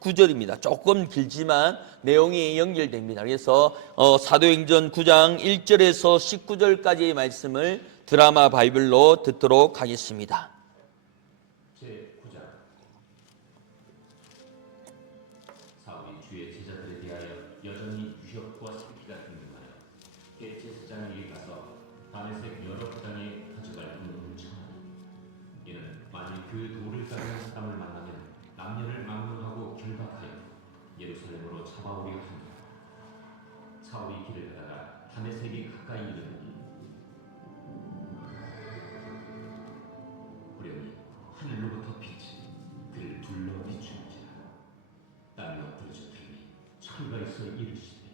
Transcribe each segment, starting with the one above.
19절입니다. 조금 길지만 내용이 연결됩니다. 그래서 사도행전 9장 1절에서 19절까지의 말씀을 드라마 바이블로 듣도록 하겠습니다. 제9장. 사울이 주의 제자들에 대하여 여전히 유협과 살피가 등등하여 대제사장에게 가서 다메섹 여러 구당에 가져갈 돈을 청하니, 이는 만일 그 돌을 가진 사람을 만나면 남녀를 막론하고 결박하여 예루살렘으로 잡아오려 합니다. 사울이 길을 가다가 다메섹이 가까이 이르니 보려니 하늘로부터 빛이 그를 둘러 비추는지라. 땅이 엎드러졌더니 철가에서 이르시되,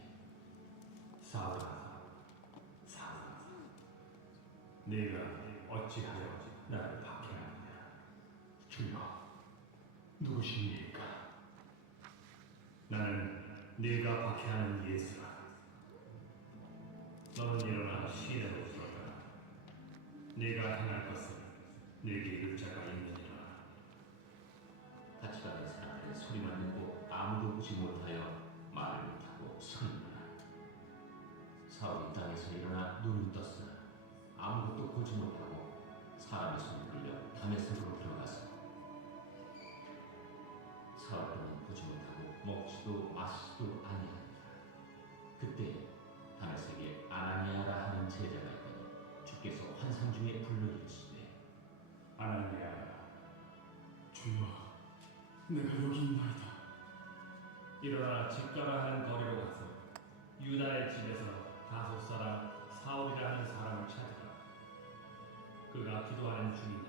사울아, 사울아, 네가 어찌하여 나를 박해하느냐? 주여, 누구십니까? 나는 네가 박해하는 예수라. 너는 일어나 시내로 들어가라. 네가 행할 것은 네게 이를 자가 있느니라. 같이 가는 사람들의 소리만 듣고 아무도 보지 못하여 말을 못하고 서 있느라. 사울이 땅에서 일어나 눈을 떴으나 아무것도 보지 못하고 사람의 손을 끌려 다메섹으로 들어가서 사울은 보지 못하고 먹지도 마시지도 아니하니라. 그때 다메섹에 아나니아라 하는 제자가 있더니 주께서 환상 중에 불러 이르시되, 아나니아야. 주여, 내가 여기 있나이다. 일어나 집가라 하는 거리로 가서 유다의 집에서 다소 사람 사울이라는 사람을 찾으라. 그가 기도하는 중이냐.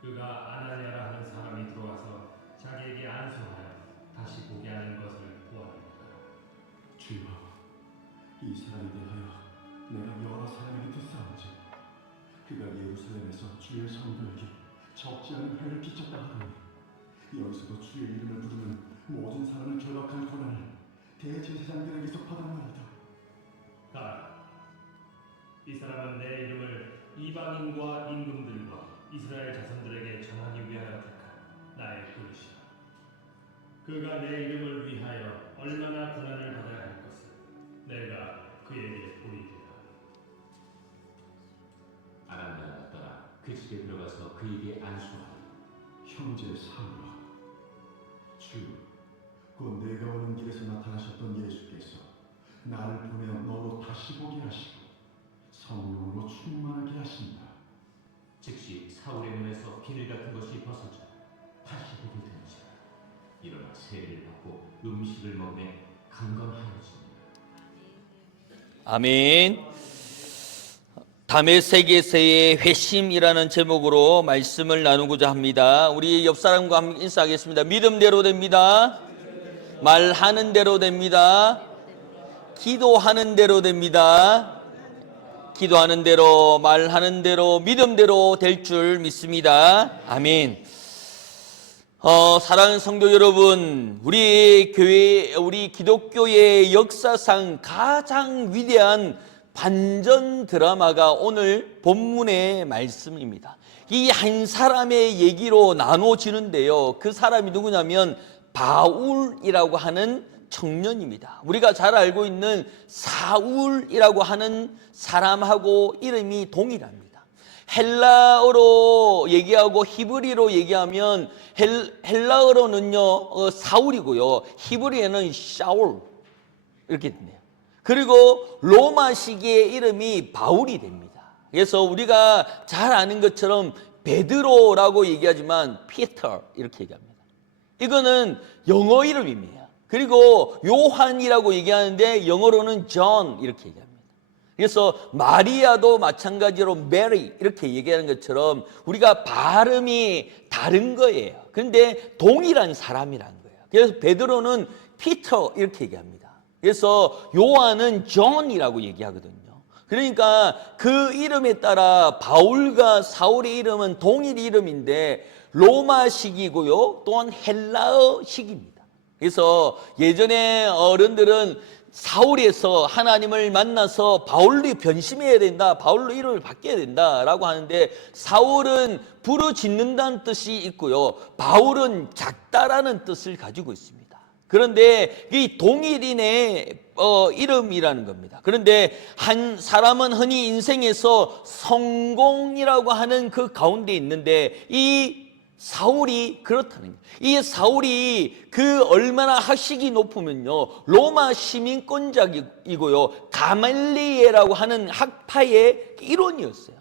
그가 아나니아라 하는 사람이 들어와서 자기에게 안수하여 다시 보게 하는 것을 구하리이다. 주여, 이 사람에 대하여 내가 여러 사람에게 듣사온지 그가 예루살렘에서 주의 성도에게 적지 않은 해를 끼쳤다 하더니 여기서도 주의 이름을 부르는 모든 사람을 결박한 권한을 대제사장들에게서 받았나이다. 가라. 이 사람은 내 이름을 이방인과 임금들과 이스라엘 자손들에게 전하기 위하여 택한 나의 그릇이다. 그가 내 이름을 위하여 얼마나 고난을 받아야 할 것을 내가 그에게 보이리라. 아나니아가 떠나 그 집에 들어가서 그에게 안수하니, 형제 사울아, 곧 내가 오는 길에서 나타나셨던 예수께서 나를 보내어 너로 다시 보게 하시고 성령으로 충만하게 하신다. 즉시 사울의 눈에서 비늘 같은 것이 벗어져 다시 보게 되는지라. 일어나 세례를 받고 음식을 먹으며 강건하여지니라. 아멘. 다메섹에서의 회심이라는 제목으로 말씀을 나누고자 합니다. 우리 옆 사람과 함께 인사하겠습니다. 믿음대로 됩니다. 말하는 대로 됩니다. 기도하는 대로 됩니다. 기도하는 대로, 말하는 대로, 믿음대로 될 줄 믿습니다. 아멘. 사랑하는 성도 여러분, 우리 교회, 우리 기독교의 역사상 가장 위대한 반전 드라마가 오늘 본문의 말씀입니다. 이 한 사람의 얘기로 나눠지는데요. 그 사람이 누구냐면 바울이라고 하는 청년입니다. 우리가 잘 알고 있는 사울이라고 하는 사람하고 이름이 동일합니다. 헬라어로 얘기하고 히브리로 얘기하면 헬라어로는요 사울이고요, 히브리에는 샤울 이렇게 되네요. 그리고 로마식의 이름이 바울이 됩니다. 그래서 우리가 잘 아는 것처럼 베드로라고 얘기하지만 피터 이렇게 얘기합니다. 이거는 영어 이름입니다. 그리고 요한이라고 얘기하는데 영어로는 존 이렇게 얘기합니다. 그래서 마리아도 마찬가지로 메리 이렇게 얘기하는 것처럼 우리가 발음이 다른 거예요. 그런데 동일한 사람이라는 거예요. 그래서 베드로는 피터 이렇게 얘기합니다. 그래서 요한은 존이라고 얘기하거든요. 그러니까 그 이름에 따라 바울과 사울의 이름은 동일 이름인데 로마식이고요, 또한 헬라어식입니다. 그래서 예전에 어른들은 사울에서 하나님을 만나서 바울로 변심해야 된다, 바울로 이름을 바뀌어야 된다라고 하는데, 사울은 부르짖는다는 뜻이 있고요, 바울은 작다라는 뜻을 가지고 있습니다. 그런데 이 동일인의 이름이라는 겁니다. 그런데 한 사람은 흔히 인생에서 성공이라고 하는 그 가운데 있는데, 이 사울이 그렇다는 거예요. 이 사울이 그 얼마나 학식이 높으면요, 로마 시민권자이고요, 가말리엘이라고 하는 학파의 일원이었어요.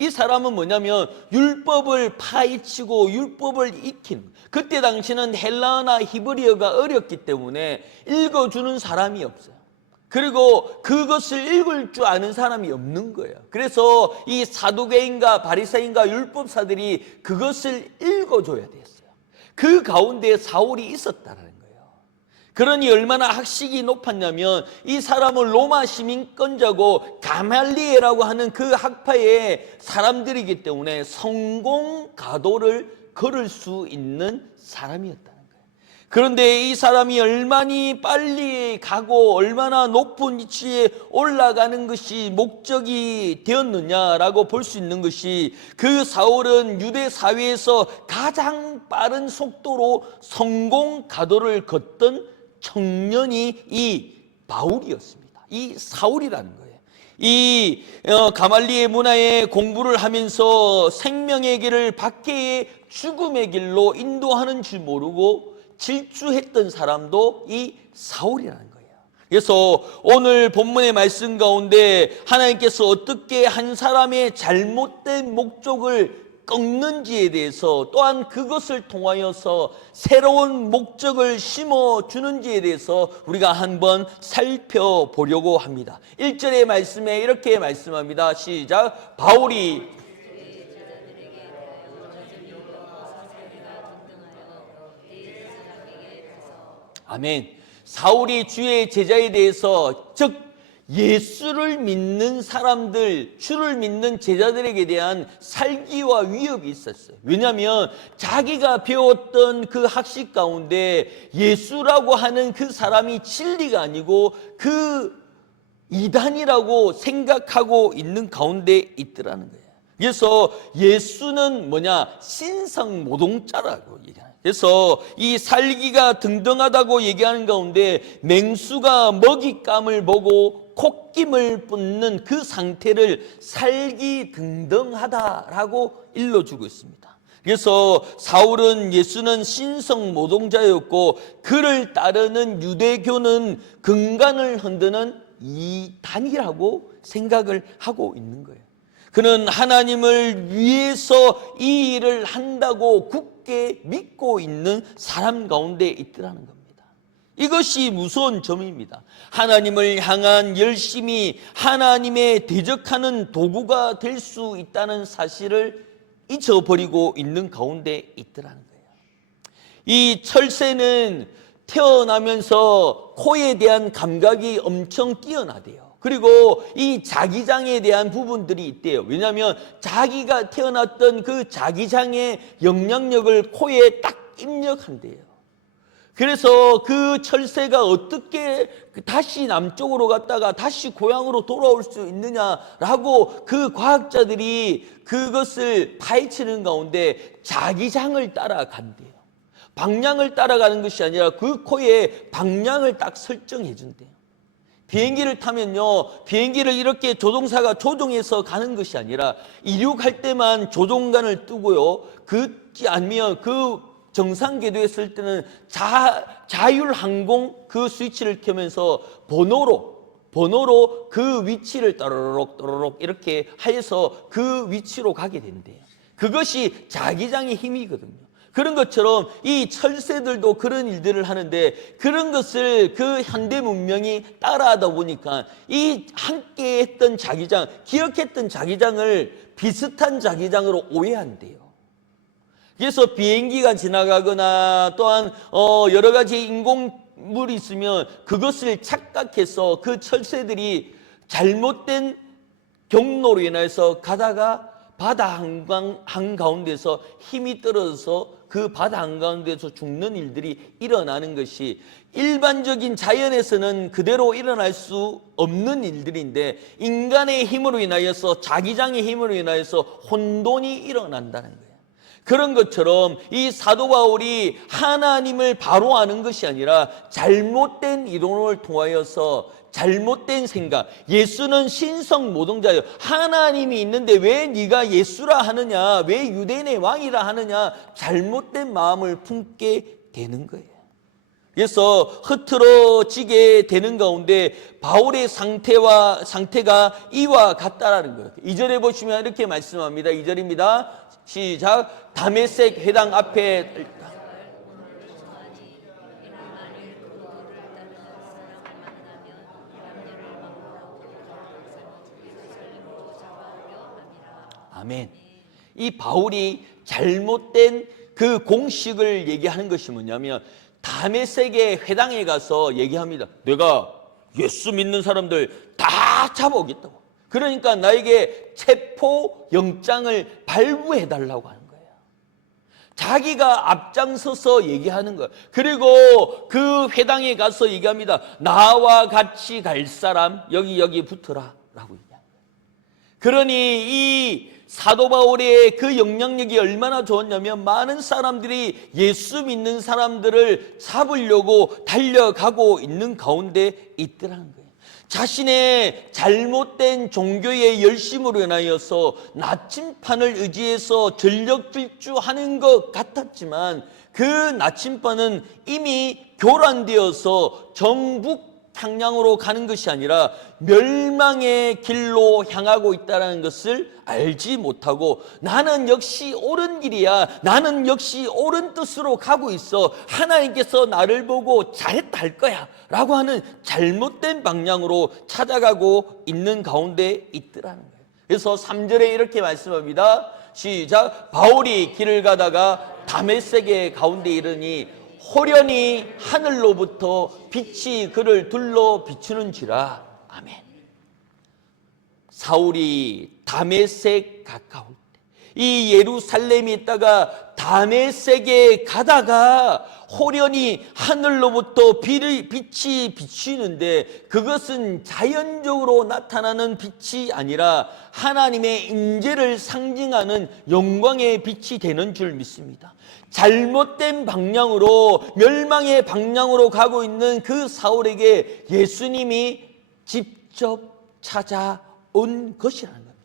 이 사람은 뭐냐면 율법을 파헤치고 율법을 익힌, 그때 당시는 헬라어나 히브리어가 어렵기 때문에 읽어주는 사람이 없어요. 그리고 그것을 읽을 줄 아는 사람이 없는 거예요. 그래서 이 사두개인과 바리새인과 율법사들이 그것을 읽어줘야 됐어요. 그 가운데 사울이 있었다는 거예요. 그러니 얼마나 학식이 높았냐면, 이 사람은 로마 시민권자고 가말리엘이라고 하는 그 학파의 사람들이기 때문에 성공 가도를 걸을 수 있는 사람이었다는 거예요. 그런데 이 사람이 얼마나 빨리 가고 얼마나 높은 위치에 올라가는 것이 목적이 되었느냐라고 볼 수 있는 것이, 그 사울은 유대 사회에서 가장 빠른 속도로 성공 가도를 걷던 청년이 이 바울이었습니다. 이 사울이라는 거예요. 이 가말리의 문화에 공부를 하면서 생명의 길을 박해의 죽음의 길로 인도하는 줄 모르고 질주했던 사람도 이 사울이라는 거예요. 그래서 오늘 본문의 말씀 가운데 하나님께서 어떻게 한 사람의 잘못된 목적을 꺾는지에 대해서, 또한 그것을 통하여서 새로운 목적을 심어주는지에 대해서 우리가 한번 살펴보려고 합니다. 1절의 말씀에 이렇게 말씀합니다. 시작. 바울이 아멘. 사울이 주의 제자에 대해서, 즉 예수를 믿는 사람들, 주를 믿는 제자들에게 대한 살기와 위협이 있었어요. 왜냐하면 자기가 배웠던 그 학식 가운데 예수라고 하는 그 사람이 진리가 아니고 그 이단이라고 생각하고 있는 가운데 있더라는 거예요. 그래서 예수는 뭐냐? 신성모독자라고 얘기해요. 그래서 이 살기가 등등하다고 얘기하는 가운데, 맹수가 먹잇감을 보고 콧김을 뿜는 그 상태를 살기 등등하다라고 일러주고 있습니다. 그래서 사울은 예수는 신성모독자였고, 그를 따르는 유대교는 근간을 흔드는 이단이라고 생각을 하고 있는 거예요. 그는 하나님을 위해서 이 일을 한다고 굳게 믿고 있는 사람 가운데 있더라는 겁니다. 이것이 무서운 점입니다. 하나님을 향한 열심이 하나님의 대적하는 도구가 될 수 있다는 사실을 잊어버리고 있는 가운데 있더라는 거예요. 이 철새는 태어나면서 코에 대한 감각이 엄청 뛰어나대요. 그리고 이 자기장에 대한 부분들이 있대요. 왜냐하면 자기가 태어났던 그 자기장의 영향력을 코에 딱 입력한대요. 그래서 그 철새가 어떻게 다시 남쪽으로 갔다가 다시 고향으로 돌아올 수 있느냐라고 그 과학자들이 그것을 파헤치는 가운데 자기장을 따라간대요. 방향을 따라가는 것이 아니라 그 코에 방향을 딱 설정해 준대요. 비행기를 타면요, 비행기를 이렇게 조종사가 조종해서 가는 것이 아니라 이륙할 때만 조종관을 뜨고요, 그렇지 않으면 그 정상 궤도에 쓸 때는 자율항공 그 스위치를 켜면서 번호로 그 위치를 또로록 이렇게 해서 그 위치로 가게 된대요. 그것이 자기장의 힘이거든요. 그런 것처럼 이 철새들도 그런 일들을 하는데, 그런 것을 그 현대 문명이 따라하다 보니까 이 함께 했던 자기장, 기억했던 자기장을 비슷한 자기장으로 오해한대요. 그래서 비행기가 지나가거나 또한 여러 가지 인공물이 있으면 그것을 착각해서 그 철새들이 잘못된 경로로 인해서 가다가 바다 한가운데서 힘이 떨어져서 그 바다 한가운데서 죽는 일들이 일어나는 것이 일반적인 자연에서는 그대로 일어날 수 없는 일들인데 인간의 힘으로 인하여서 자기장의 힘으로 인하여서 혼돈이 일어난다는 거예요. 그런 것처럼 이 사도 바울이 하나님을 바로 아는 것이 아니라 잘못된 이론을 통하여서 잘못된 생각, 예수는 신성 모독자예요. 하나님이 있는데 왜 네가 예수라 하느냐, 왜 유대인의 왕이라 하느냐, 잘못된 마음을 품게 되는 거예요. 그래서 흐트러지게 되는 가운데 바울의 상태가 이와 같다라는 거예요. 2절에 보시면 이렇게 말씀합니다. 2절입니다. 시작. 다메섹 회당 앞에 아멘. 이 바울이 잘못된 그 공식을 얘기하는 것이 뭐냐면 다메섹의 회당에 가서 얘기합니다. 내가 예수 믿는 사람들 다 잡아오겠다고. 그러니까 나에게 체포 영장을 발부해 달라고 하는 거예요. 자기가 앞장서서 얘기하는 거예요. 그리고 그 회당에 가서 얘기합니다. 나와 같이 갈 사람 여기 붙어라 라고 얘기합니다. 그러니 이 사도 바울의 그 영향력이 얼마나 좋았냐면 많은 사람들이 예수 믿는 사람들을 잡으려고 달려가고 있는 가운데 있더라는 거예요. 자신의 잘못된 종교의 열심으로 인하여서 나침판을 의지해서 전력 질주하는 것 같았지만 그 나침판은 이미 교란되어서 정북 방향으로 가는 것이 아니라 멸망의 길로 향하고 있다는 것을 알지 못하고 나는 역시 옳은 길이야, 나는 역시 옳은 뜻으로 가고 있어, 하나님께서 나를 보고 잘했다 할 거야 라고 하는 잘못된 방향으로 찾아가고 있는 가운데 있더라는 거예요. 그래서 3절에 이렇게 말씀합니다. 시작. 바울이 길을 가다가 다메섹의 가운데 이르니 호련히 하늘로부터 빛이 그를 둘러 비추는지라. 아멘. 사울이 다메섹 가까울 때 이 예루살렘에 있다가 다메섹에 가다가 호련히 하늘로부터 빛이 비치는데 그것은 자연적으로 나타나는 빛이 아니라 하나님의 임재를 상징하는 영광의 빛이 되는 줄 믿습니다. 잘못된 방향으로 멸망의 방향으로 가고 있는 그 사울에게 예수님이 직접 찾아온 것이라는 겁니다.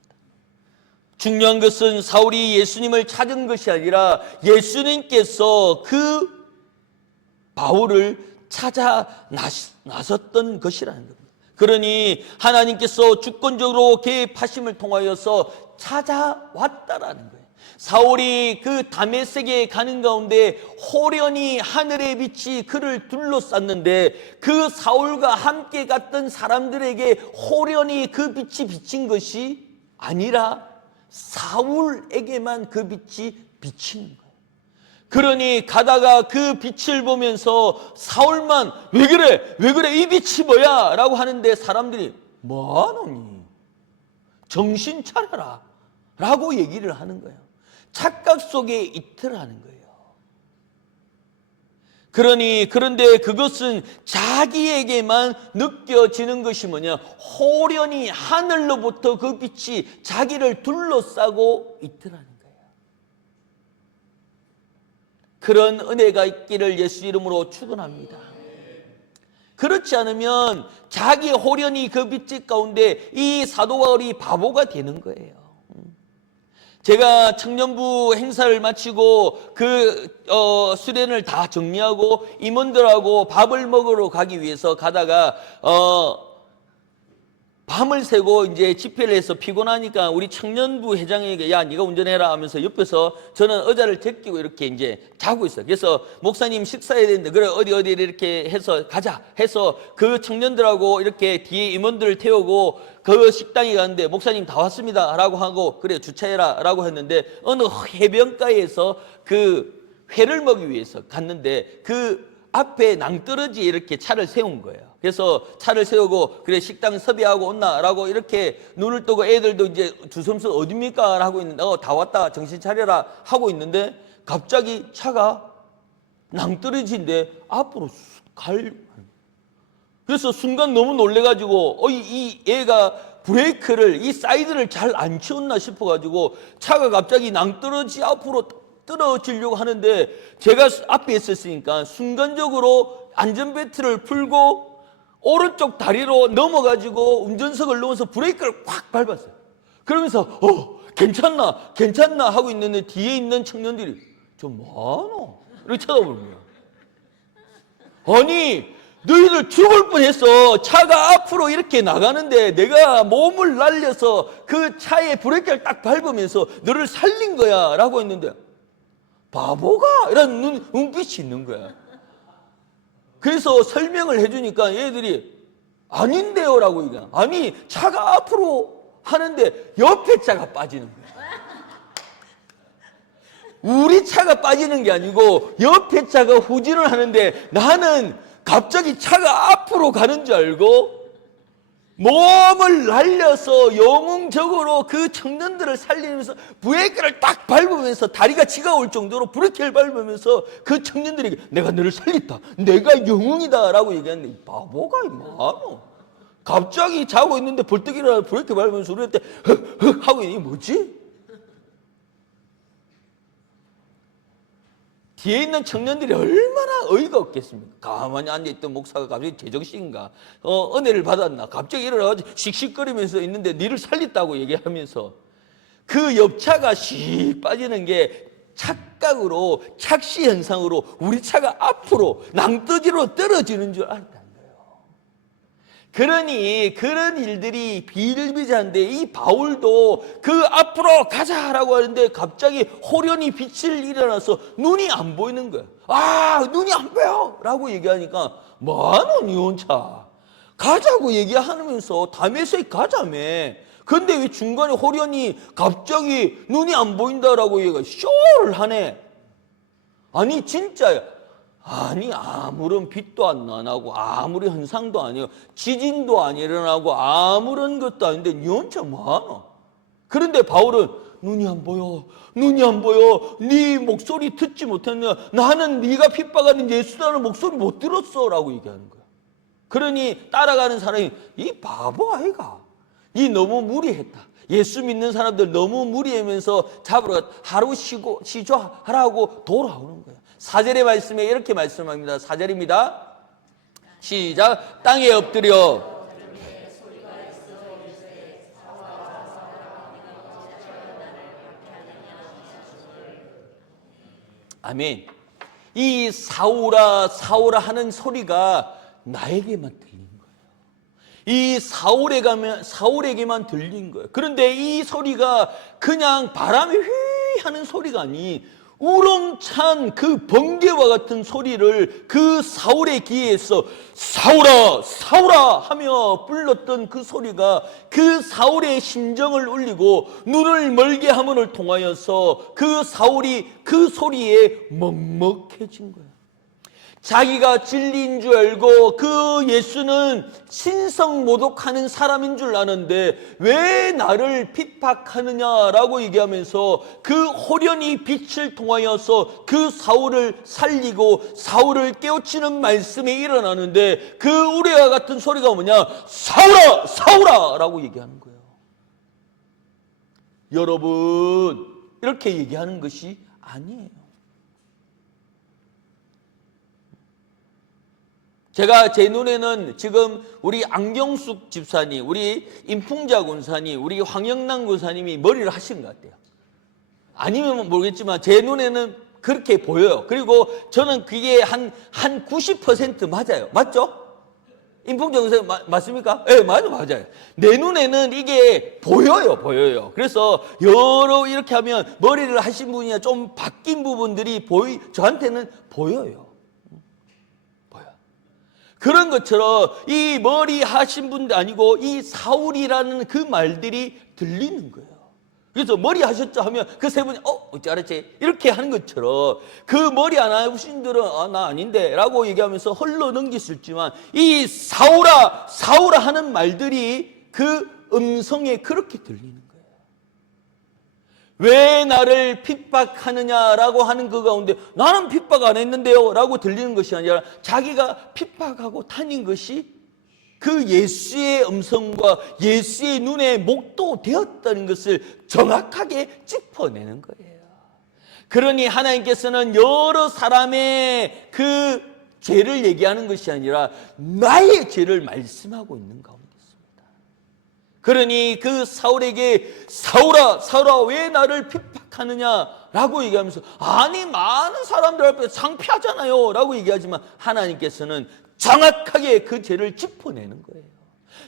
중요한 것은 사울이 예수님을 찾은 것이 아니라 예수님께서 그 바울을 찾아 나섰던 것이라는 겁니다. 그러니 하나님께서 주권적으로 개입하심을 통하여서 찾아왔다라는 거예요. 사울이 그 다메섹에 가는 가운데 호련히 하늘의 빛이 그를 둘러쌌는데 그 사울과 함께 갔던 사람들에게 호련히 그 빛이 비친 것이 아니라 사울에게만 그 빛이 비치는 거예요. 그러니 가다가 그 빛을 보면서 사울만 왜 그래 이 빛이 뭐야 라고 하는데 사람들이 뭐하노니 정신 차려라 라고 얘기를 하는 거예요. 착각 속에 있더라는 거예요. 그런데 그것은 자기에게만 느껴지는 것이 뭐냐? 호련히 하늘로부터 그 빛이 자기를 둘러싸고 있더라는 거예요. 그런 은혜가 있기를 예수 이름으로 축원합니다. 그렇지 않으면 자기 호련히 그 빛 가운데 이 사도 바울이 바보가 되는 거예요. 제가 청년부 행사를 마치고 수련을 다 정리하고 임원들하고 밥을 먹으러 가기 위해서 가다가 밤을 새고 이제 집회를 해서 피곤하니까 우리 청년부 회장에게 야 네가 운전해라 하면서 옆에서 저는 의자를 제끼고 이렇게 이제 자고 있어요. 그래서 목사님 식사해야 되는데 그래 어디 이렇게 해서 가자 해서 그 청년들하고 이렇게 뒤에 임원들을 태우고 그 식당에 갔는데 목사님 다 왔습니다 라고 하고 그래 주차해라 라고 했는데 어느 해변가에서 그 회를 먹기 위해서 갔는데 그 앞에 낭떠러지에 이렇게 차를 세운 거예요. 그래서 차를 세우고 그래 식당 섭외하고 온나라고 이렇게 눈을 뜨고 애들도 이제 주섬서 어딥니까 하고 있는데 다 왔다 정신 차려라 하고 있는데 갑자기 차가 낭떠러지인데 앞으로 그래서 순간 너무 놀래가지고 이 애가 브레이크를 이 사이드를 잘 안 치웠나 싶어가지고 차가 갑자기 낭떠러지 앞으로 떨어지려고 하는데 제가 앞에 있었으니까 순간적으로 안전벨트를 풀고 오른쪽 다리로 넘어가지고 운전석을 놓아서 브레이크를 꽉 밟았어요. 그러면서 괜찮나 하고 있는데 뒤에 있는 청년들이 저 뭐하노? 이렇게 쳐다보는 거야. 아니 너희들 죽을 뻔했어. 차가 앞으로 이렇게 나가는데 내가 몸을 날려서 그 차에 브레이크를 딱 밟으면서 너를 살린 거야 라고 했는데 바보가 이런 눈빛이 있는 거야. 그래서 설명을 해주니까 얘들이 아닌데요 라고 얘기해. 아니 차가 앞으로 하는데 옆에 차가 빠지는 거야. 우리 차가 빠지는 게 아니고 옆에 차가 후진을 하는데 나는 갑자기 차가 앞으로 가는 줄 알고 몸을 날려서 영웅적으로 그 청년들을 살리면서 브레이크를 딱 밟으면서 다리가 지가올 정도로 브레이크를 밟으면서 그 청년들에게 내가 너를 살렸다. 내가 영웅이다 라고 얘기하는데 이 바보가 뭐하노? 갑자기 자고 있는데 벌떡 일어나 브레이크 밟으면서 우리한테 흑흑 하고 있는 게 뭐지? 뒤에 있는 청년들이 얼마나 어이가 없겠습니까? 가만히 앉아있던 목사가 갑자기 제정신인가 은혜를 받았나 갑자기 일어나가지고 씩씩거리면서 있는데 니를 살렸다고 얘기하면서 그 옆차가 씩 빠지는 게 착각으로 착시 현상으로 우리 차가 앞으로 낭떠지로 떨어지는 줄 알았다는 거예요. 그러니 그런 일들이 비일비재한데 이 바울도 그 앞으로 가자라고 하는데 갑자기 호련히 빛을 일어나서 눈이 안 보이는 거예요. 아 눈이 안 보여 라고 얘기하니까 뭐하노 니 혼자 가자고 얘기하면서 담에서 가자며. 근데 왜 중간에 호련히 갑자기 눈이 안 보인다라고 얘가 쇼를 하네. 아니 진짜야. 아니 아무런 빛도 안 나고 아무리 현상도 아니고 지진도 안 일어나고 아무런 것도 아닌데 니 혼자 뭐하노? 그런데 바울은 눈이 안 보여 네 목소리 듣지 못했냐? 나는 네가 핍박하는 예수라는 목소리 못 들었어 라고 얘기하는 거야. 그러니 따라가는 사람이 이 바보 아이가 이 너무 무리했다. 예수 믿는 사람들 너무 무리하면서 잡으러 하루 쉬하라고 돌아오는 거야. 4절의 말씀에 이렇게 말씀합니다. 4절입니다. 시작. 땅에 엎드려 아멘. 이 사울아 사울아 하는 소리가 나에게만 들린 거예요. 이 사울에게만 들린 거예요. 그런데 이 소리가 그냥 바람이 휘 하는 소리가 아니 우렁찬 그 번개와 같은 소리를 그 사울의 귀에서 사울아 사울아 하며 불렀던 그 소리가 그 사울의 심정을 울리고 눈을 멀게 함을 통하여서 그 사울이 그 소리에 먹먹해진 거야. 자기가 진리인 줄 알고 그 예수는 신성모독하는 사람인 줄 아는데 왜 나를 핍박하느냐라고 얘기하면서 그 호련히 빛을 통하여서 그 사울을 살리고 사울을 깨우치는 말씀이 일어나는데 그 우레와 같은 소리가 뭐냐? 사울아 사울아 라고 얘기하는 거예요. 여러분 이렇게 얘기하는 것이 아니에요. 제가 제 눈에는 지금 우리 안경숙 집사님, 우리 임풍자 군사님, 우리 황영남 군사님이 머리를 하신 것 같아요. 아니면 모르겠지만 제 눈에는 그렇게 보여요. 그리고 저는 그게 한 90% 맞아요. 맞죠? 임풍자 군사님 맞습니까? 네, 맞아요. 내 눈에는 이게 보여요. 그래서 여러 이렇게 하면 머리를 하신 분이야 좀 바뀐 부분들이 저한테는 보여요. 그런 것처럼 이 머리 하신 분도 아니고 이 사울이라는 그 말들이 들리는 거예요. 그래서 머리 하셨죠 하면 그 세 분이 어찌 알았지? 이렇게 하는 것처럼 그 머리 안 하신 분들은 나 아닌데 라고 얘기하면서 흘러 넘겼을지만 이 사울아 사울아 하는 말들이 그 음성에 그렇게 들리는 거예요. 왜 나를 핍박하느냐라고 하는 그 가운데 나는 핍박 안 했는데요 라고 들리는 것이 아니라 자기가 핍박하고 다닌 것이 그 예수의 음성과 예수의 눈에 목도되었다는 것을 정확하게 짚어내는 거예요. 그러니 하나님께서는 여러 사람의 그 죄를 얘기하는 것이 아니라 나의 죄를 말씀하고 있는 가운데 있습니다. 그러니 그 사울에게 사울아 사울아 왜 나를 핍박하느냐라고 얘기하면서 아니 많은 사람들 앞에 창피하잖아요 라고 얘기하지만 하나님께서는 정확하게 그 죄를 짚어내는 거예요.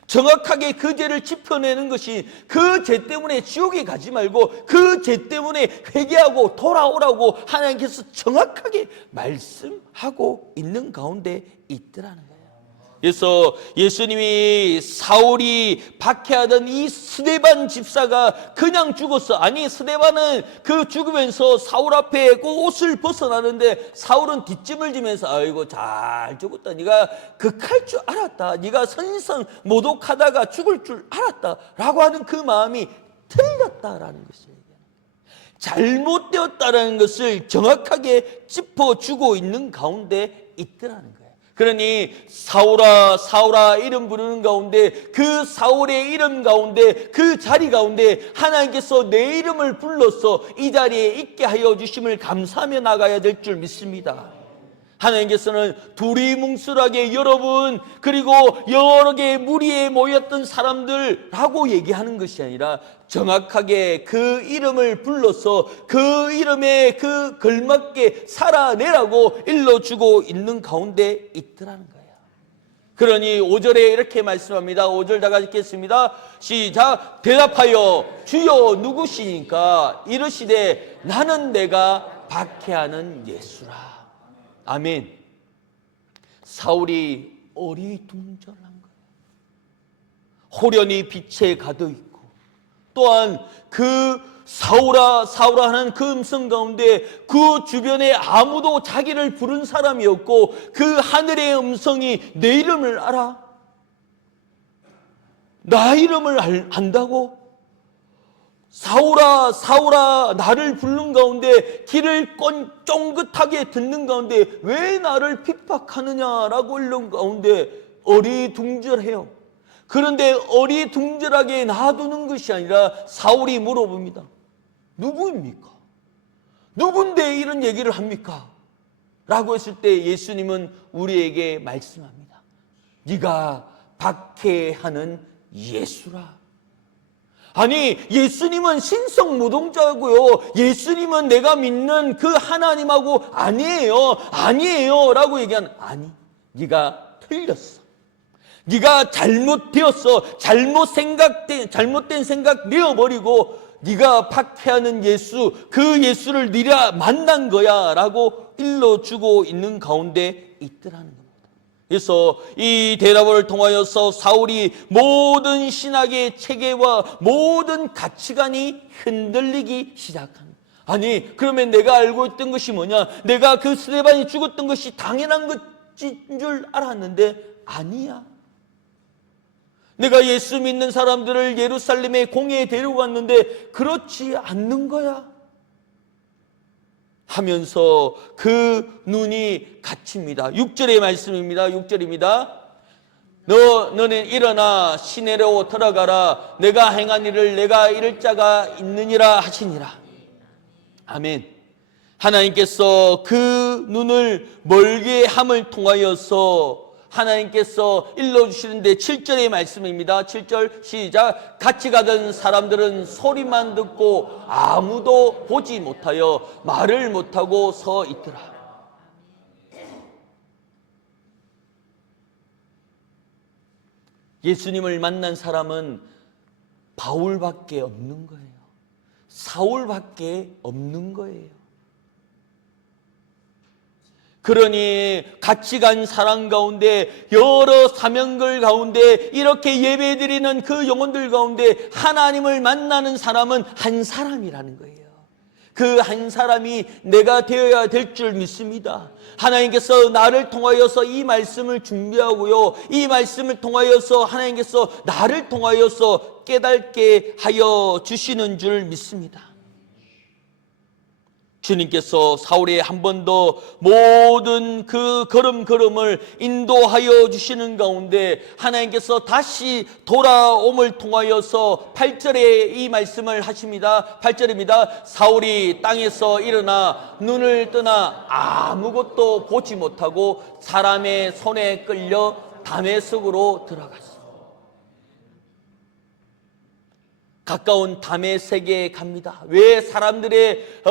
정확하게 그 죄를 짚어내는 것이 그 죄 때문에 지옥에 가지 말고 그 죄 때문에 회개하고 돌아오라고 하나님께서 정확하게 말씀하고 있는 가운데 있더라는 거예요. 그래서 예수님이 사울이 박해하던 이 스데반 집사가 그냥 죽었어. 아니 스데반은 그 죽으면서 사울 앞에 그 옷을 벗어나는데 사울은 뒷짐을 지면서 아이고 잘 죽었다. 네가 극할 줄 알았다. 네가 선성 모독하다가 죽을 줄 알았다. 라고 하는 그 마음이 틀렸다라는 것이에요. 잘못되었다라는 것을 정확하게 짚어주고 있는 가운데 있더라는 거예요. 그러니 사울아 사울아 이름 부르는 가운데 그 사울의 이름 가운데 그 자리 가운데 하나님께서 내 이름을 불러서 이 자리에 있게 하여 주심을 감사하며 나가야 될 줄 믿습니다. 하나님께서는 두리뭉술하게 여러분 그리고 여러 개의 무리에 모였던 사람들라고 얘기하는 것이 아니라 정확하게 그 이름을 불러서 그 이름에 그 걸맞게 살아내라고 일러주고 있는 가운데 있더라는 거예요. 그러니 5절에 이렇게 말씀합니다. 5절 다 같이 읽겠습니다. 시작. 대답하여 주여 누구시니까 이르시되 나는 내가 박해하는 예수라. 아멘. 사울이 어리둥절한 거예요. 호련히 빛에 가득 있고 또한 그 사울아 사울아 하는 그 음성 가운데 그 주변에 아무도 자기를 부른 사람이 없고 그 하늘의 음성이 내 이름을 알아? 나 이름을 안다고? 사울아 사울아 나를 부른 가운데 길을 쫑긋하게 듣는 가운데 왜 나를 핍박하느냐라고 이런 가운데 어리둥절해요. 그런데 어리둥절하게 놔두는 것이 아니라 사울이 물어봅니다. 누구입니까? 누군데 이런 얘기를 합니까? 라고 했을 때 예수님은 우리에게 말씀합니다. 네가 박해하는 예수라. 아니 예수님은 신성모독자고요. 예수님은 내가 믿는 그 하나님하고 아니에요 라고 얘기하는 아니 네가 틀렸어. 네가 잘못되었어. 잘못된 생각 내어버리고 네가 박해하는 예수 그 예수를 네가 만난 거야 라고 일러주고 있는 가운데 있더라는 겁니다. 그래서 이 대답을 통하여서 사울이 모든 신학의 체계와 모든 가치관이 흔들리기 시작합니다. 아니 그러면 내가 알고 있던 것이 뭐냐? 내가 그 스데반이 죽었던 것이 당연한 것인 줄 알았는데 아니야. 내가 예수 믿는 사람들을 예루살렘의 공회에 데려갔는데 그렇지 않는 거야 하면서 그 눈이 갇힙니다. 6절의 말씀입니다. 6절입니다. 너는 일어나 시내로 들어가라. 내가 행한 일을 내가 이룰 자가 있느니라 하시니라. 아멘. 하나님께서 그 눈을 멀게 함을 통하여서 하나님께서 일러주시는데 7절의 말씀입니다. 7절 시작. 같이 가던 사람들은 소리만 듣고 아무도 보지 못하여 말을 못하고 서 있더라. 예수님을 만난 사람은 바울밖에 없는 거예요. 사울밖에 없는 거예요. 그러니 같이 간 사람 가운데, 여러 사명들 가운데, 이렇게 예배드리는 그 영혼들 가운데 하나님을 만나는 사람은 한 사람이라는 거예요. 그 한 사람이 내가 되어야 될 줄 믿습니다. 하나님께서 나를 통하여서 이 말씀을 준비하고요, 이 말씀을 통하여서 하나님께서 나를 통하여서 깨닫게 하여 주시는 줄 믿습니다. 주님께서 사울의 한 번 더 모든 그 걸음걸음을 인도하여 주시는 가운데 하나님께서 다시 돌아옴을 통하여서 8절에 이 말씀을 하십니다. 8절입니다. 사울이 땅에서 일어나 눈을 뜨나 아무것도 보지 못하고 사람의 손에 끌려 다메섹으로 들어갔습니다. 가까운 다메섹에 갑니다. 왜 사람들의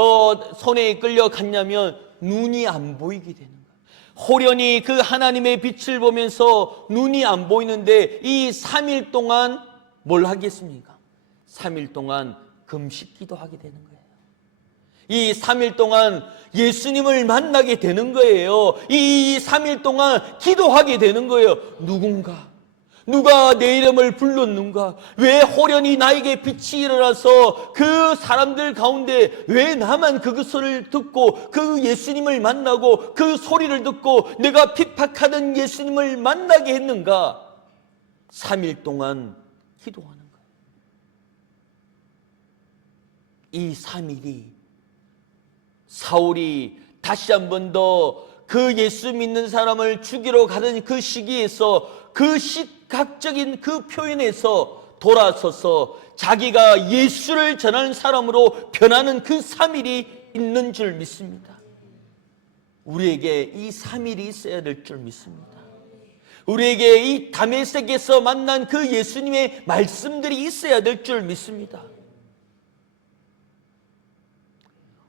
손에 끌려 갔냐면 눈이 안 보이게 되는 거예요. 호련히 그 하나님의 빛을 보면서 눈이 안 보이는데 이 3일 동안 뭘 하겠습니까? 3일 동안 금식기도 하게 되는 거예요. 이 3일 동안 예수님을 만나게 되는 거예요. 이 3일 동안 기도하게 되는 거예요. 누가 내 이름을 불렀는가? 왜 호련히 나에게 빛이 일어나서 그 사람들 가운데 왜 나만 그것을 듣고 그 예수님을 만나고 그 소리를 듣고 내가 핍박하던 예수님을 만나게 했는가? 3일 동안 기도하는 거예요. 이 3일이 사울이 다시 한 번 더 그 예수 믿는 사람을 죽이러 가던 그 시기에서 그 시각적인 그 표현에서 돌아서서 자기가 예수를 전하는 사람으로 변하는 그 3일이 있는 줄 믿습니다. 우리에게 이 3일이 있어야 될 줄 믿습니다. 우리에게 이 다메섹에서 만난 그 예수님의 말씀들이 있어야 될 줄 믿습니다.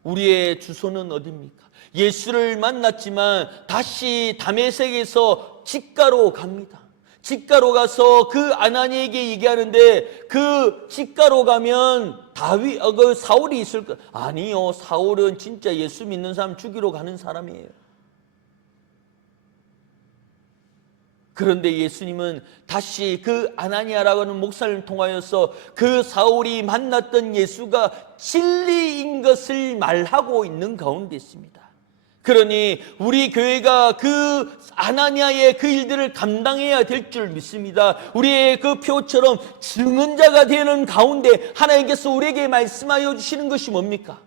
우리의 주소는 어디입니까? 예수를 만났지만 다시 다메섹에서 직가로 갑니다. 직가로 가서 그 아나니에게 얘기하는데 그 직가로 가면 사울이 있을 거 아니요. 사울은 진짜 예수 믿는 사람 죽이러 가는 사람이에요. 그런데 예수님은 다시 그 아나니아라고 하는 목사를 통하여서 그 사울이 만났던 예수가 진리인 것을 말하고 있는 가운데 있습니다. 그러니 우리 교회가 그 아나니아의 그 일들을 감당해야 될 줄 믿습니다. 우리의 그 표처럼 증언자가 되는 가운데 하나님께서 우리에게 말씀하여 주시는 것이 뭡니까?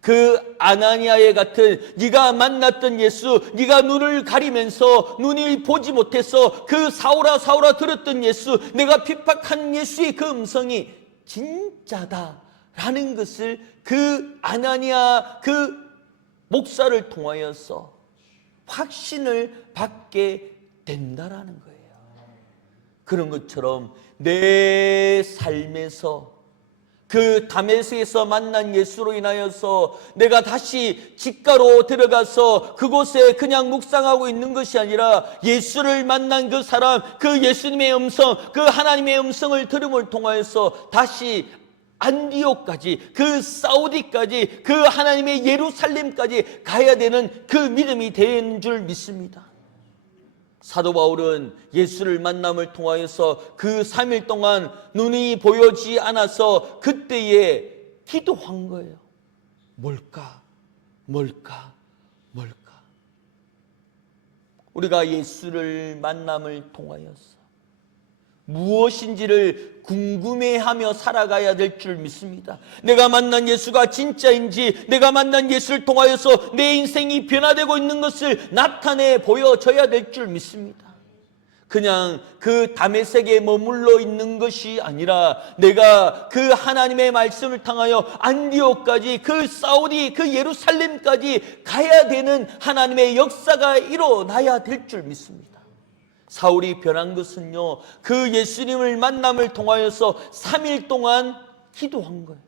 그 아나니아의 같은 네가 만났던 예수, 네가 눈을 가리면서 눈이 보지 못해서 그 사울아 들었던 예수, 내가 핍박한 예수의 그 음성이 진짜다라는 것을 그 아나니아 그 목사를 통하여서 확신을 받게 된다라는 거예요. 그런 것처럼 내 삶에서 그 다메섹에서 만난 예수로 인하여서 내가 다시 직가로 들어가서 그곳에 그냥 묵상하고 있는 것이 아니라 예수를 만난 그 사람, 그 예수님의 음성, 그 하나님의 음성을 들음을 통하여서 다시 안디옥까지, 그 사우디까지, 그 하나님의 예루살렘까지 가야 되는 그 믿음이 되는 줄 믿습니다. 사도 바울은 예수를 만남을 통하여서 그 3일 동안 눈이 보여지지 않아서 그때에 기도한 거예요. 뭘까? 우리가 예수를 만남을 통하여서 무엇인지를 궁금해하며 살아가야 될 줄 믿습니다. 내가 만난 예수가 진짜인지, 내가 만난 예수를 통하여서 내 인생이 변화되고 있는 것을 나타내 보여줘야 될 줄 믿습니다. 그냥 그 다메섹에 머물러 있는 것이 아니라 내가 그 하나님의 말씀을 통하여 안디옥까지, 그 사우디, 그 예루살렘까지 가야 되는 하나님의 역사가 일어나야 될 줄 믿습니다. 사울이 변한 것은요, 그 예수님을 만남을 통하여서 3일 동안 기도한 거예요.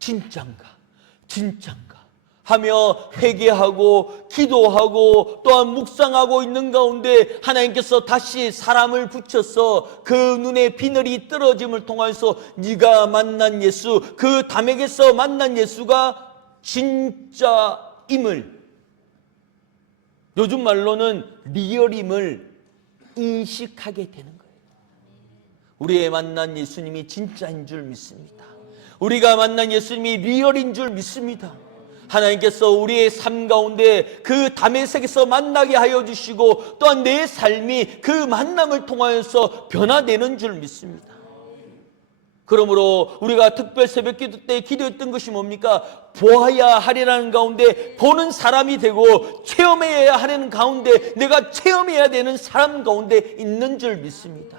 진짠가 하며 회개하고 기도하고 또한 묵상하고 있는 가운데 하나님께서 다시 사람을 붙여서 그 눈에 비늘이 떨어짐을 통해서 네가 만난 예수, 그 다메섹에서 만난 예수가 진짜임을 요즘 말로는 리얼임을 인식하게 되는 거예요. 우리의 만난 예수님이 진짜인 줄 믿습니다. 우리가 만난 예수님이 리얼인 줄 믿습니다. 하나님께서 우리의 삶 가운데 그 다메섹에서 만나게 하여 주시고 또한 내 삶이 그 만남을 통하여서 변화되는 줄 믿습니다. 그러므로 우리가 특별 새벽기도 때 기도했던 것이 뭡니까? 보아야 하리라는 가운데 보는 사람이 되고 체험해야 하는 가운데 내가 체험해야 되는 사람 가운데 있는 줄 믿습니다.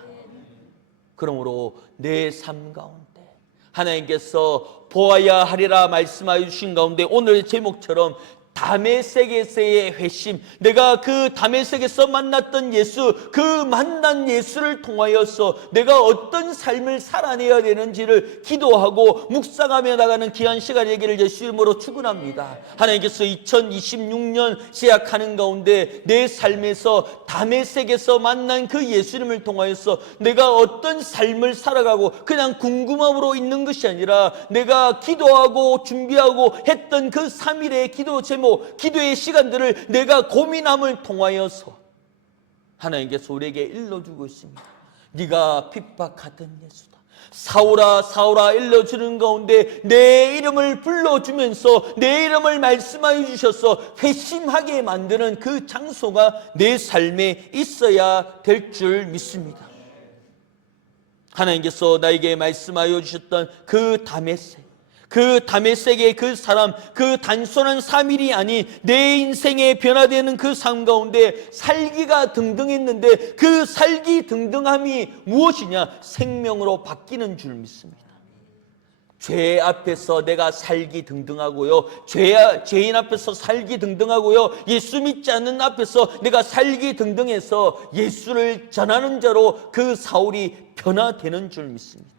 그러므로 내 삶 가운데 하나님께서 보아야 하리라 말씀하여 주신 가운데 오늘의 제목처럼 다메섹에서의 회심, 내가 그 다메섹에서 만났던 예수, 그 만난 예수를 통하여서 내가 어떤 삶을 살아내야 되는지를 기도하고 묵상하며 나가는 귀한 시간 되기를 예수 이름으로 축원합니다. 하나님께서 2026년 시작하는 가운데 내 삶에서 다메섹에서 만난 그 예수님을 통하여서 내가 어떤 삶을 살아가고 그냥 궁금함으로 있는 것이 아니라 내가 기도하고 준비하고 했던 그 3일의 기도 제목, 기도의 시간들을 내가 고민함을 통하여서 하나님께서 우리에게 일러주고 있습니다. 네가 핍박하던 예수다. 사울아 사울아 일러주는 가운데 내 이름을 불러주면서 내 이름을 말씀하여 주셔서 회심하게 만드는 그 장소가 내 삶에 있어야 될 줄 믿습니다. 하나님께서 나에게 말씀하여 주셨던 그 다메섹의 그 사람, 그 단순한 3일이 아닌 내 인생에 변화되는 그 삶 가운데 살기가 등등했는데 그 살기 등등함이 무엇이냐? 생명으로 바뀌는 줄 믿습니다. 죄 앞에서 내가 살기 등등하고요, 죄인 앞에서 살기 등등하고요, 예수 믿지 않는 앞에서 내가 살기 등등해서 예수를 전하는 자로 그 사울이 변화되는 줄 믿습니다.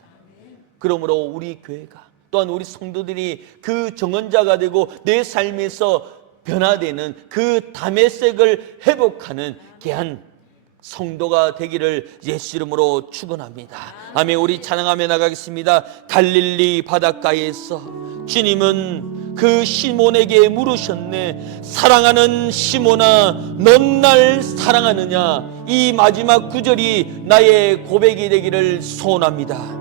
그러므로 우리 교회가 또한 우리 성도들이 그 정언자가 되고 내 삶에서 변화되는 그 다메섹을 회복하는 귀한 성도가 되기를 예수 이름으로 축원합니다. 아멘. 우리 찬양하며 나가겠습니다. 갈릴리 바닷가에서 주님은 그 시몬에게 물으셨네. 사랑하는 시몬아, 넌 날 사랑하느냐? 이 마지막 구절이 나의 고백이 되기를 소원합니다.